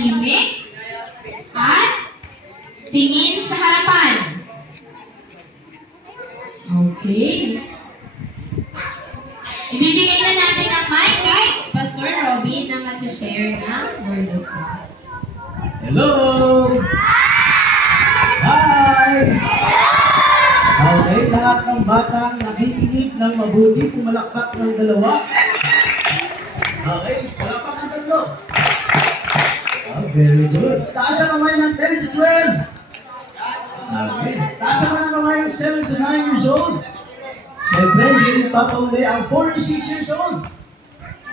manahimik at tingin sa harapan. Okay. Ibibigay na natin ang mic kay Pastor Robby na mag-share ng Word of God. Hello! Hi! Okay, lahat ng batang nakikinig ng mabuti, pumalakpak ng dalawa. Okay, palakpak ng tatlo. Oh, very good. Taas ang kamay ng 10 to 12. Okay, taas ang kamay ng 7 to 9 years old. Siyempre, hindi pa uli ang 46 years old.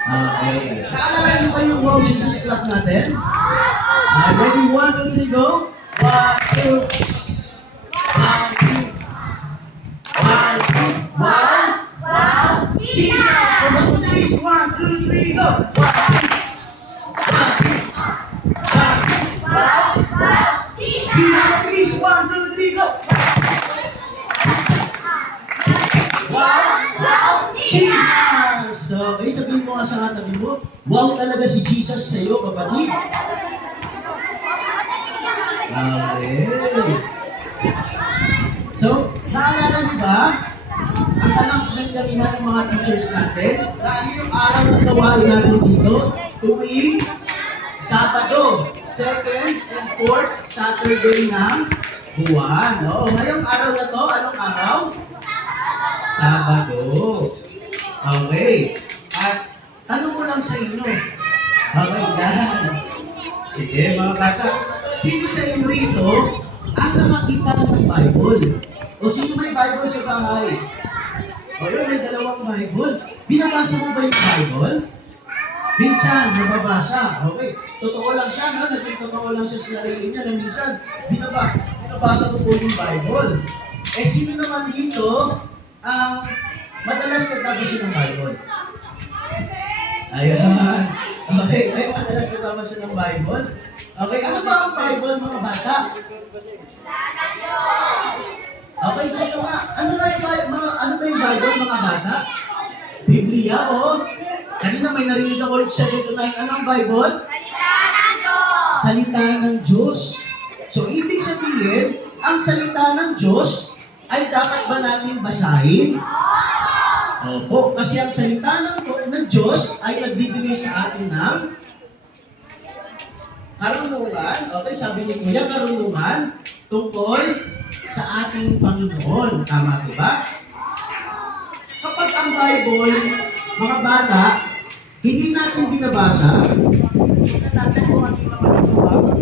Okay. Naalala niyo ba yung Wow Jesus Club natin? Ready? 1, 2, 3, go! 1, 2, 1, 2, 1, 2, 1, wow! Jesus! Tapos mo please, 1, 2, 3, go! 1, 2, 1, 2, 1, 2, 3, please, 1, 2, 3, go! Wow! Jesus! So, sabihin mo nga sa katabi mo, wow talaga si Jesus sa iyo, kapatid. Okay. So, naalala niyo ba ang announcement kanina ng mga teachers natin? Dahil yung araw na gawain natin dito, tuwing Sabado, 2nd and 4th Saturday ng buwan. No? Ngayong araw na to, anong araw? Sabado. Okay. At tanong ko lang sa inyo. Okay, yan. Sige, mga bata. Sino sa inyo rito ang nakakita ng Bible? O sino may Bible sa bahay? O yun, may dalawang Bible. Binabasa mo ba yung Bible? Minsan, nababasa. Okay. Totoo lang siya, no? Naging totoo lang siya sa sarili niya na minsan, binabasa ko po yung Bible. Eh, sino naman dito ang madalas nagbabasa ng Bible? Ayan. Okay, ay madalas nagbabasa ng Bible. Okay, ano ba ang Bible, mga bata? Okay, ito nga. Ano ba yung Bible, mga bata? Biblia, o? Kanina may narinig ako ulit siya dito na ano ang Bible? Salita ng Diyos. So, ibig sabihin, ang salita ng Diyos ay dapat ba natin basahin? Opo, kasi ang salita ng Diyos ay nagbibigay sa atin ng karunungan. Okay, sabi ni Kuya, karunungan tungkol sa ating Panginoon. Tama ko ba? Kapag ang Bible, mga bata, hindi natin binabasa, hindi natin kung ano yung mga nagawa.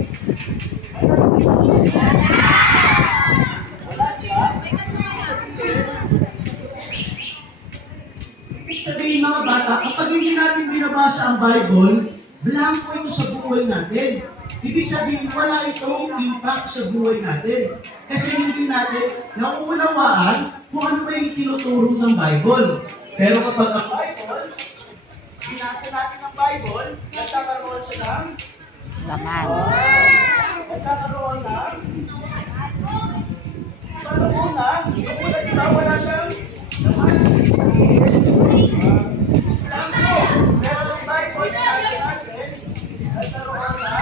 Ibig sabihin, mga bata, kapag hindi natin binabasa ang Bible, blanco ito sa buhay natin. Ibig sabihin, wala itong impact sa buhay natin. Kasi hindi natin nauunawaan kung ano ba yung tinuturo ng Bible. Pero kapag ang Bible, binasa natin ang Bible, nagkakaroon siya ng laman. Nagkakaroon ng sa una, yung una diba, wala siyang laman. Ibig sabihin, blanco. Pero ang Bible, binasa natin, nagkaroon ng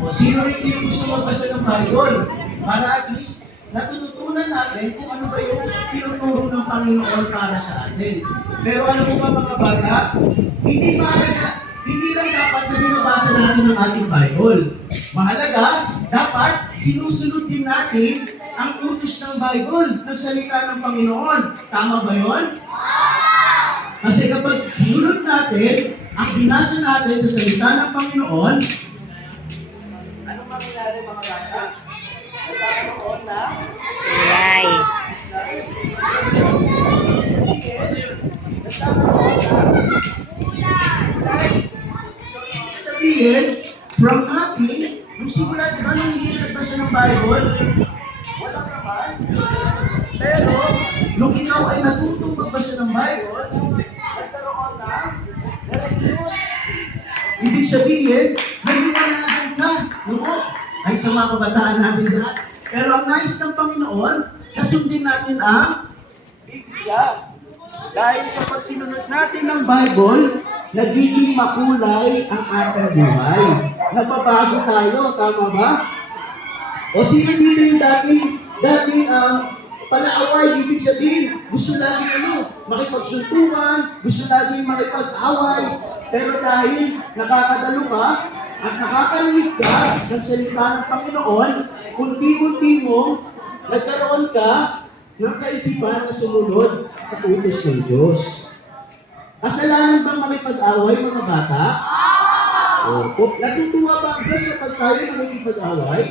o sino rin yung gusto magbasa ng Bible? Para at least natututunan natin kung ano ba yung tinuturo ng Panginoon para sa atin. Pero ano po ba, mga bata? Hindi lang dapat na binabasa natin ang ating Bible. Mahalaga, dapat sinusunod din natin ang utos ng Bible, ng salita ng Panginoon. Tama ba yun? Kasi kapag sinunod natin ang binasa natin sa salita ng Panginoon, anong mangyayari, mga bata? Nagkakaroon na Yay. sabihin, from nothing, nung simula, di ba nung hindi nagbasa ng Bible, wala naman. Pero, nung ikaw ay natutong magbasa ng Bible, nagkaroon na direksyon. Ibig sabihin, nagliwanagan ka. Oo, ay sa mga kabataan natin dyan. Pero ang nais ng Panginoon, kasundin natin ang Biblia. Dahil kapag sinunod natin ang Bible, nagiging makulay ang ating buhay. Nababago tayo, tama ba? O sino dito yung dating palaaway, ibig sabihin, gusto laging makipagsuntukan, gusto laging makipag-away, pero dahil nakakadalo ka at nakakarinig ka ng salita ng Panginoon, kunti-kunti mo, nagkaroon ka ng kaisipan na sumunod sa utos ng Diyos. Kasalanan bang makipag-away, mga bata? Opo. Natutuwa ba ang Diyos kapag tayo makikipag-away?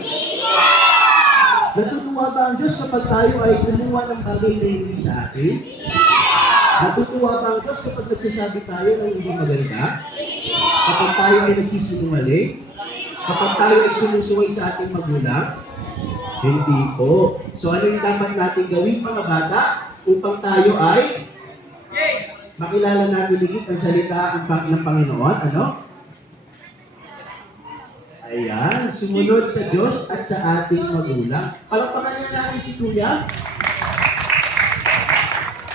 Natutuwa ba ang Diyos kapag tayo ay gumawa ng bagay na hindi sa atin? Natutuwa ba ang Diyos kapag nagsasabi tayo ng hindi maganda? Kapag tayo ay nagsisinungaling? Kapag tayo ay sumusuway sa ating magulang? Hindi po. So ano yung dapat natin gawin, mga bata, upang tayo ay makilala natin higit ang salita ng Panginoon? Ano? Ayan, sumunod sa Diyos at sa ating magulang. Palakpakan niyo natin si Kuya.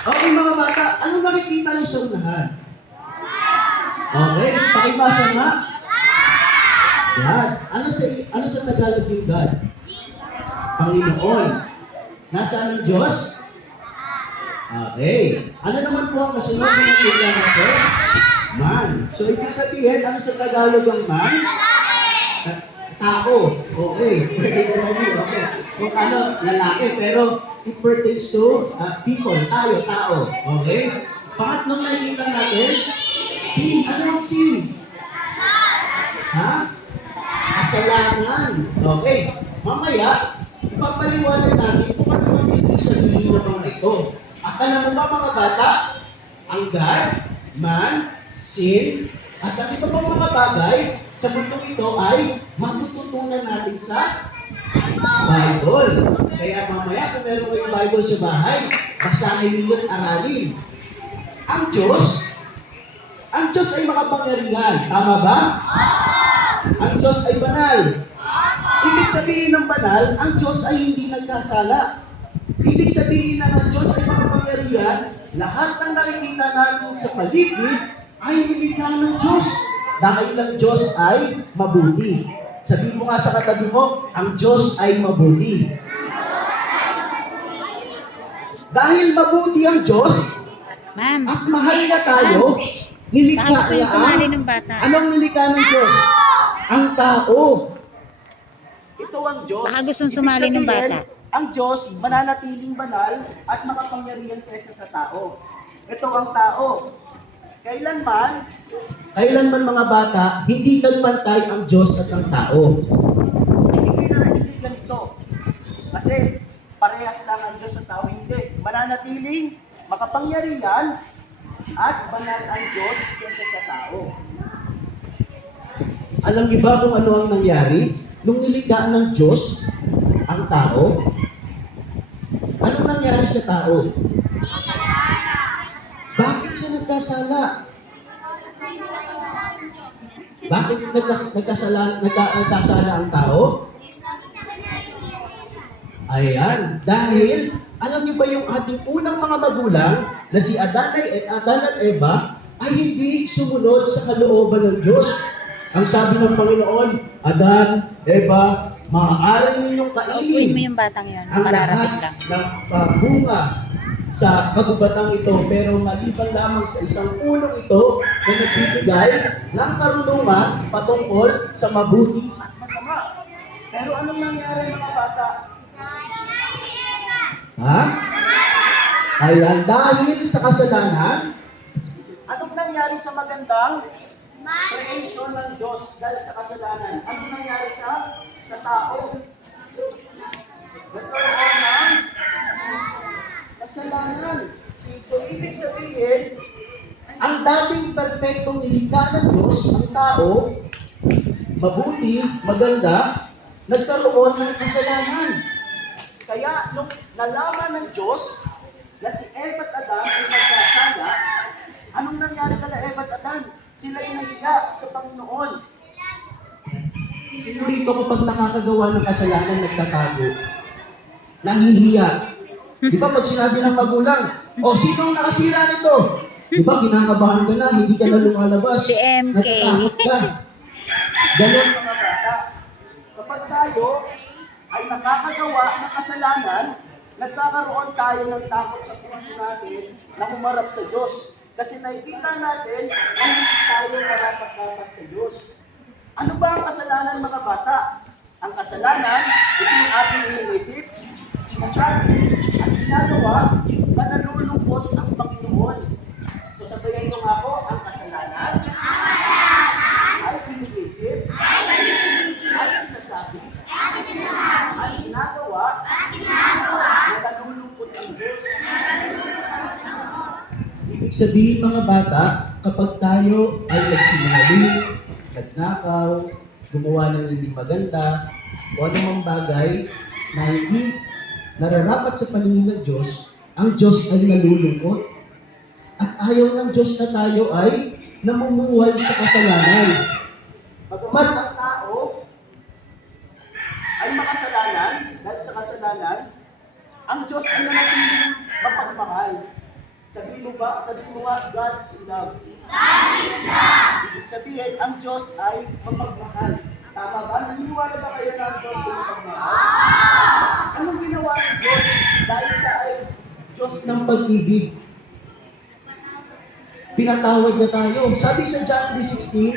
Okay, mga bata, anong nakikita niyo sa unahan? Okay, pakibasa nga. God. Ano sa Tagalog yung God? Panginoon. Nasaan ang Diyos? Okay. Ano naman po ang kasunod na nakikita natin? Man. So, ibig sabihin, ano sa Tagalog ang man? Tao. Okay. Okay. Kung ano, lalaki. Pero it pertains to people. Tayo, tao. Okay? Pangatlong nakikita natin, sin. Ano ang sin? Ha? Kasalanan. Okay. Mamaya, ipapaliwanag natin kung ano ang ibig sabihin ng mga ito. At alam mo ba, mga bata, ang God, man, sin, at ang iba pang mga bagay sa mundong ito ay matututunan natin sa Bible. Kaya mamaya, kung meron kayong Bible sa bahay, basahin ninyo at aralin. Ang Diyos ay makapangyarihan. Tama ba? Ang Diyos ay banal. Ibig sabihin ng banal, ang Diyos ay hindi nagkasala. Ibig sabihin na ang Diyos ay makapangyarihan, lahat ng nakikita natin sa paligid ay nilikha ng Diyos. Dahil ang Diyos ay mabuti. Sabihin mo nga sa katabi mo, ang Diyos ay mabuti. Dahil mabuti ang Diyos, Ma'am, at mahal na tayo, nilikha baka gusto yung sumali niya. ng bata. Anong nilikha ng Diyos? Ang tao. Ito ang Diyos. Baka gustong Ibig sumali ng sabihin, bata. ang Diyos, mananatiling banal at makapangyarihan kaysa sa tao. Ito ang tao. Kailanman mga bata, hindi nagpantay ang Diyos at ang tao. Hindi ganito. Kasi parehas lang ang Diyos at tao. Hindi. Mananatiling makapangyarihan at banal ang Diyos kaysa sa tao. Alam niyo ba kung ano ang nangyari? Nung nilikha ng Diyos ang tao, anong nangyari sa tao? Bakit siya nagkasala? Bakit nagkasala ang tao? Ayan, dahil alam niyo ba yung ating unang mga magulang na si Adan at Eva ay hindi sumunod sa kalooban ng Diyos. Ang sabi ng Panginoon, Adan, Eva, maaari ninyong Upuin kainin mo yung batang yun. ang Mararating lahat lang. ng bunga sa kagubatang ito, pero maliban lamang sa isang punong ito na nagbibigay ng karunungan patungkol sa mabuti at masama. Pero anong nangyari, mga bata? Ha? Ayan, dahil sa kasalanan, anong nangyari sa magandang creation ng Diyos dahil sa kasalanan? Anong nangyari sa tao? Nagkaroon ng kasalanan. So, ibig sabihin, ang dating perfectong nilikha ng Diyos, ang tao, mabuti, maganda, nagkaroon ng kasalanan. Kaya, nung nalaman ng Diyos na si Eva at Adan ay nagkasala, anong nangyari kala Eva at Adan? Sila ay nahiga sa Panginoon. Sino rito kapag nakakagawa ng kasalanan, nagtatago? Nahihiya. Di ba pag sinabi ng magulang, o sino ang nakasira nito? Di ba, kinakabahan ka na, hindi ka na lumalabas. Si MK. Natatakot ka. Ganon mga bata. Kapag tayo ay nakakagawa ng kasalanan, nagkakaroon tayo ng takot sa puso natin na humarap sa Diyos. Kasi nakikita natin na hindi tayo marapat-dapat sa Diyos. Ano ba ang kasalanan mga bata? Ang kasalanan, ito yung ating iniisip, sinasabi at ginagawa na nalulungkot ang Panginoon. So sabayan nyo nga po, ang kasalanan ay iniisip, ay sinasabi, ay ginagawa na nalulungkot ang Diyos. Ibig sabihin mga bata, kapag tayo ay nagsinungaling, nagnakaw, gumawa ng hindi maganda, o anumang bagay na hindi nararapat sa paningin ng Diyos, ang Diyos ay nalulungkot. At ayaw ng Diyos na tayo ay namumuhay sa kasalanan. Pagkamat ang tao ay makasalanan, dahil sa kasalanan, ang Diyos ay nanatiling mapagmahal. Sabihin mo nga, God is love. Ibig sabihin, ang Diyos ay mapagmahal. Tama ba? Naniniwala ba kayo na ang Diyos ay mapagmahal? Anong ginawa ng Diyos dahil sa ay Diyos ng pag-ibig? Pinatawad na tayo. Sabi sa John 3:16,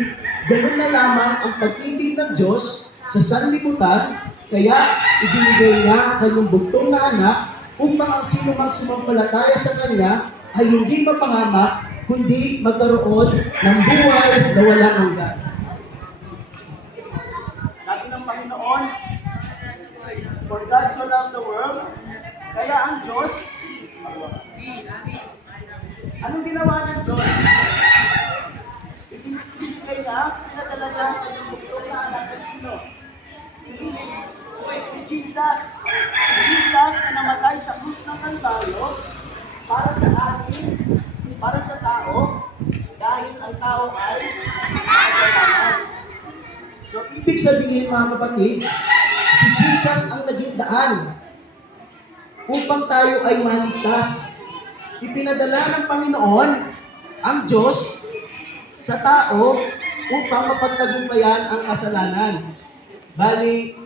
ganoon na lamang ang pag-ibig ng Diyos sa sanlibutan, kaya ibinigay niya kanyang bugtong na anak upang ang sino mang sumampalataya sa Kanya ay hindi mapangamak, kundi magkaroon ng buhay na walang hanggan. Sabi ng Panginoon, for God so loved the world, kaya ang Diyos, anong ginawa ng Diyos? Ibinigay na, pinadala niya ang kanyang bugtong na anak na sino? Si Jesus. Si Jesus na namatay sa krus ng Kalbaryo para sa atin, para sa tao, dahil ang tao ay kasalanan. So, ibig sabihin mga kapatid, si Jesus ang naging daan upang tayo ay maligtas. Ipinadala ng Panginoon ang Diyos sa tao upang mapagtagumpayan ang kasalanan. Bali,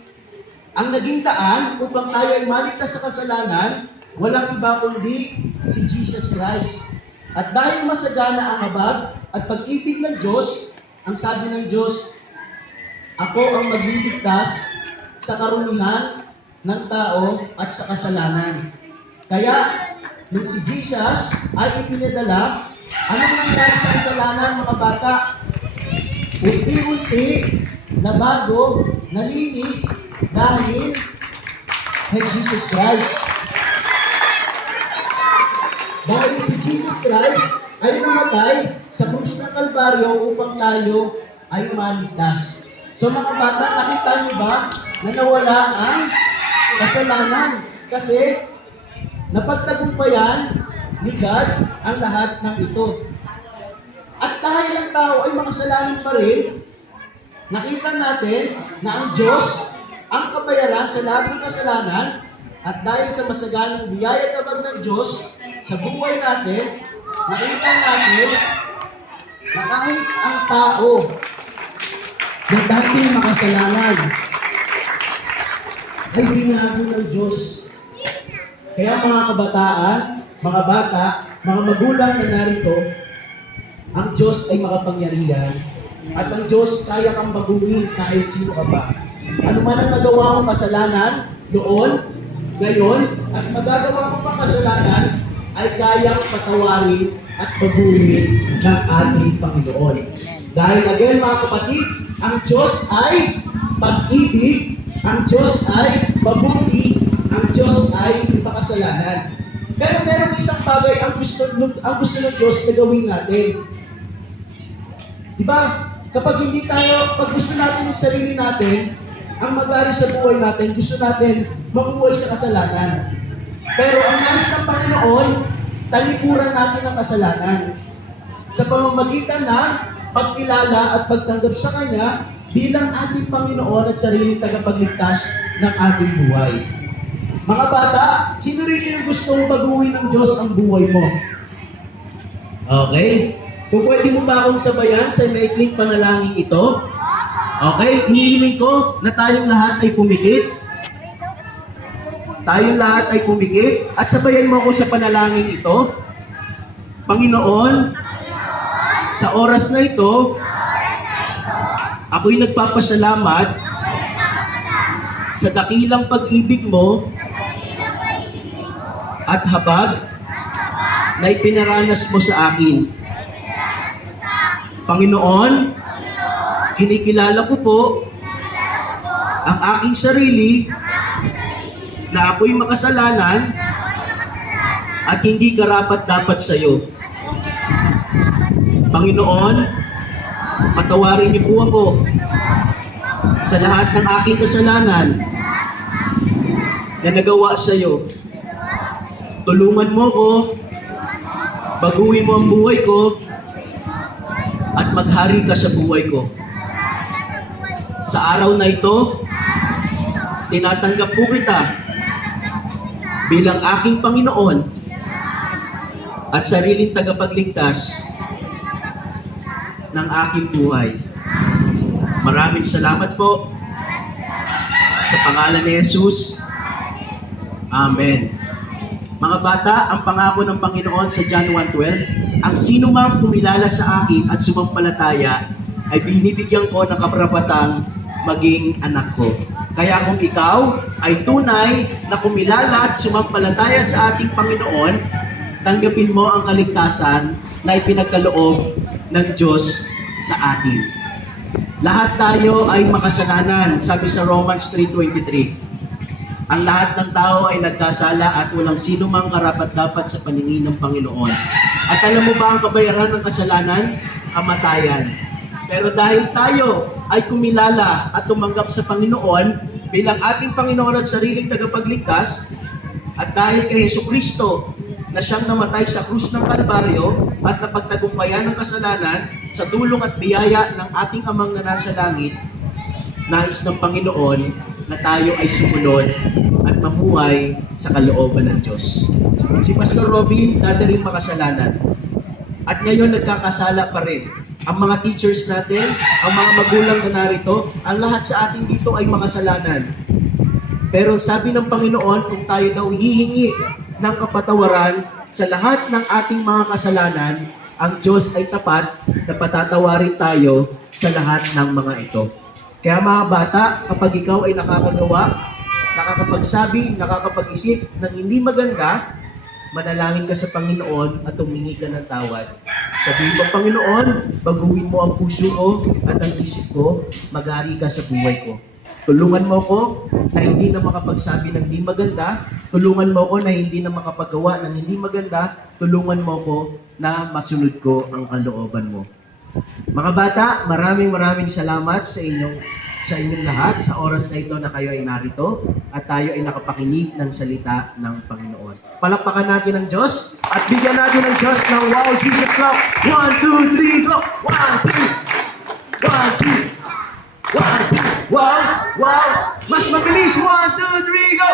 ang naging daan upang tayo ay maligtas sa kasalanan, walang iba kundi si Jesus Christ. At dahil masagana ang habag at pag-ibig ng Diyos, ang sabi ng Diyos, ako ang magliligtas sa karumihan ng tao at sa kasalanan. Kaya, nung si Jesus ay ipinadala, anong nangyari sa kasalanan mga bata? Unti-unti, nabago, nalinis, dahil kay Jesus Christ. Dahil si Jesus Christ ay namatay sa krus ng Kalbaryo upang tayo ay maligtas. So mga bata, nakita niyo ba na nawala ang kasalanan? Kasi napagtagumpayan ni God ang lahat ng ito. At dahil ang tao ay makasalanan pa rin, nakita natin na ang Diyos ang kabayaran sa lahat ng kasalanan, at dahil sa masaganang biyaya at habag ng Diyos sa buhay natin, nakita natin na kahit ang tao na dating makasalanan ay binago ng Diyos. Kaya mga kabataan, mga bata, mga magulang na narito, ang Diyos ay makapangyarihan at ang Diyos kaya kang baguhin kahit sino ka ba. Ano man ang nagawa mong kasalanan doon, ngayon, at magagawa mo pang kasalanan, ay kayang patawarin at baguhin ng ating Panginoon. Dahil again mga kapatid, ang Diyos ay pag-ibig, ang Diyos ay mabuti, ang Diyos ay pakasalanan. Pero meron isang bagay ang gusto ng Diyos na gawin natin. Diba? Kapag hindi tayo, pag gusto natin yung sarili natin, ang mag-ari sa buhay natin, gusto natin mabuhay sa kasalanan. Pero ang nais ng Panginoon, talikuran natin ang kasalanan. Sa pamamagitan ng pagkilala at pagtanggap sa Kanya bilang ating Panginoon at sariling tagapagligtas ng ating buhay. Mga bata, sino rin yung gustong baguhin ng Diyos ang buhay mo? Okay? Kung pwede mo ba akong sabayan sa maikling panalangin ito? Okay? Hinihiling ko na tayong lahat ay pumikit. Tayong lahat ay pumikit. At sabayan mo ako sa panalangin ito. Panginoon, sa oras na ito, ako'y nagpapasalamat sa dakilang pag-ibig mo at habag na ipinaranas mo sa akin. Panginoon, kinikilala ko po ang aking sarili na ako'y makasalanan at hindi karapat-dapat sa iyo. Panginoon, patawarin niyo po ako sa lahat ng aking kasalanan na nagawa sa iyo. Tulungan mo ko, baguhin mo ang buhay ko, at maghari ka sa buhay ko. Sa araw na ito, tinatanggap po kita bilang aking Panginoon at sariling tagapagligtas ng aking buhay. Maraming salamat po sa pangalan ni Jesus. Amen. Mga bata, ang pangako ng Panginoon sa John 1:12, ang sino mang kumilala sa akin at sumampalataya ay binibigyan ko ng kaparapatang maging anak ko. Kaya kung ikaw ay tunay na kumilala at sumampalataya sa ating Panginoon, tanggapin mo ang kaligtasan na ipinagkaloob ng Diyos sa atin. Lahat tayo ay makasalanan, sabi sa Romans 3:23. Ang lahat ng tao ay nagkasala at walang sino mang karapat-dapat sa paningin ng Panginoon. At alam mo ba ang kabayaran ng kasalanan? Kamatayan. Pero dahil tayo ay kumilala at tumanggap sa Panginoon bilang ating Panginoon at sariling tagapagligtas, at dahil kay Jesucristo na siyang namatay sa krus ng Kalbaryo at napagtagumpayan ng kasalanan sa tulong at biyaya ng ating Amang na nasa langit, nais ng Panginoon na tayo ay sumunod at mamuhay sa kalooban ng Diyos. Si Pastor Robin, dati rin makasalanan. At ngayon nagkakasala pa rin. Ang mga teachers natin, ang mga magulang na narito, ang lahat sa atin dito ay makasalanan. Pero sabi ng Panginoon, kung tayo daw hihingi ng kapatawaran sa lahat ng ating mga kasalanan, ang Diyos ay tapat na patatawarin tayo sa lahat ng mga ito. Kaya mga bata, kapag ikaw ay nakakagawa, nakakapagsabi, nakakapag-isip ng hindi maganda, manalangin ka sa Panginoon at humingi ka ng tawad. Sabihin mo, Panginoon, baguhin mo ang puso ko at ang isip ko, mag-ari ka sa buhay ko. Tulungan mo ko na hindi na makapagsabi ng hindi maganda, tulungan mo ko na hindi na makapagawa ng hindi maganda, tulungan mo ko na masunod ko ang kalooban mo. Mga bata, maraming salamat sa inyong lahat sa oras na ito na kayo ay narito at tayo ay nakapakinig ng salita ng Panginoon. Palakpakan natin ang Diyos at bigyan natin ng Diyos ng Wow Jesus Clock. 1, 2, 3, go! 1, 2, 1, 2, 1, 2, wow! Mas mabilis! 1, 2, 3, go!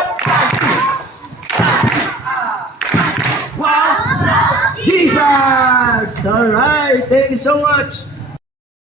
Wow! Jesus! Alright, thank you so much!